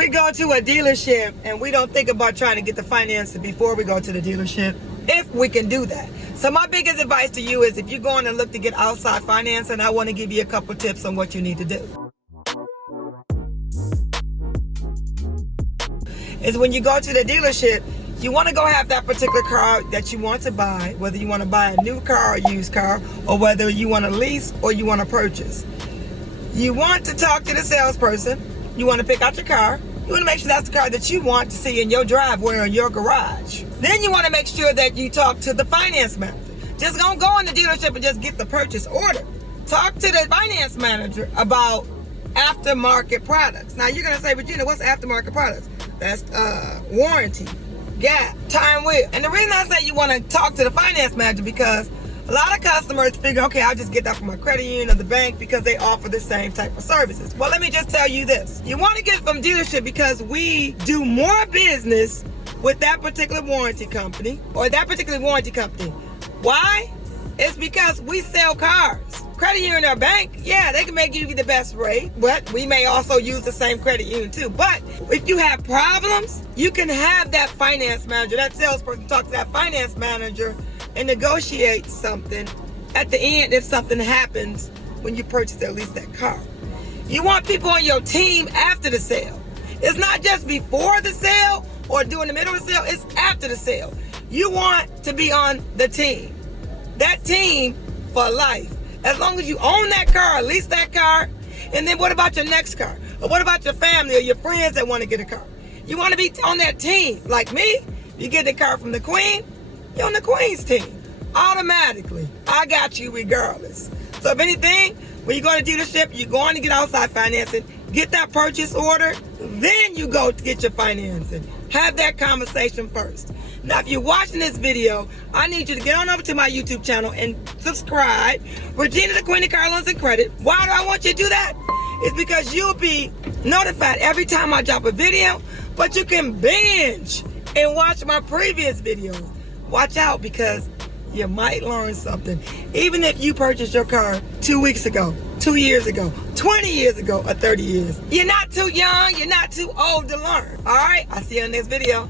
we go to a dealership and we don't think about trying to get the financing before we go to the dealership, if we can do that. So my biggest advice to you is if you're going to look to get outside financing, I want to give you a couple tips on what you need to do. Is when you go to the dealership, you want to go have that particular car that you want to buy, whether you want to buy a new car or used car, or whether you want to lease or you want to purchase. You want to talk to the salesperson. You want to pick out your car. You want to make sure that's the car that you want to see in your driveway or in your garage. Then you want to make sure that you talk to the finance manager. Just don't go in the dealership and just get the purchase order. Talk to the finance manager about aftermarket products. Now you're going to say, Regina, what's aftermarket products? That's warranty, gap, time wheel. And the reason I say you want to talk to the finance manager because a lot of customers figure, okay, I'll just get that from my credit union or the bank because they offer the same type of services. Well, let me just tell you this. You want to get it from dealership because we do more business with that particular warranty company or that particular warranty company. Why? It's because we sell cars. Credit union or bank, yeah, they can make you the best rate, but we may also use the same credit union too. But if you have problems, you can have that finance manager, that salesperson talk to that finance manager and negotiate something at the end if something happens when you purchase or lease that car. You want people on your team after the sale. It's not just before the sale or during the middle of the sale, it's after the sale. You want to be on the team. That team for life. As long as you own that car, lease that car, and then what about your next car? Or what about your family or your friends that want to get a car? You want to be on that team. Like me, you get the car from the queen, you're on the queen's team. Automatically. I got you regardless. So if anything, when you go to dealership, you're going to get outside financing, get that purchase order, then you go to get your financing. Have that conversation first. Now, if you're watching this video, I need you to get on over to my YouTube channel and subscribe. Regina, the Queen of Car Loans and Credit. Why do I want you to do that? It's because you'll be notified every time I drop a video, but you can binge and watch my previous videos. Watch out because you might learn something. Even if you purchased your car 2 weeks ago, 2 years ago, 20 years ago, or 30 years. You're not too young, you're not too old to learn. All right, I'll see you in the next video.